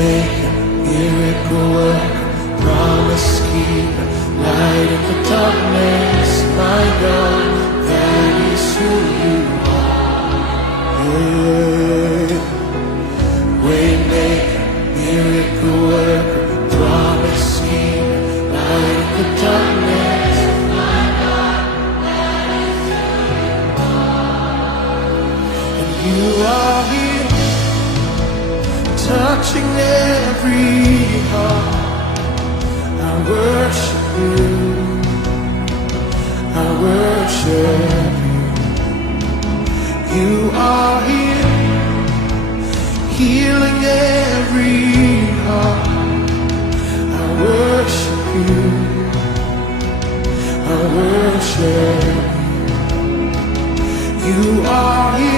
Waymaker, miracle worker, promise keeper, light in the darkness, my God, that is who you are. Yeah. Waymaker, miracle worker, promise keeper, light in the darkness, my God, that is who you are. And you are here, touching every heart. I worship you, I worship you. You are here, healing every heart. I worship you, I worship you. You are here,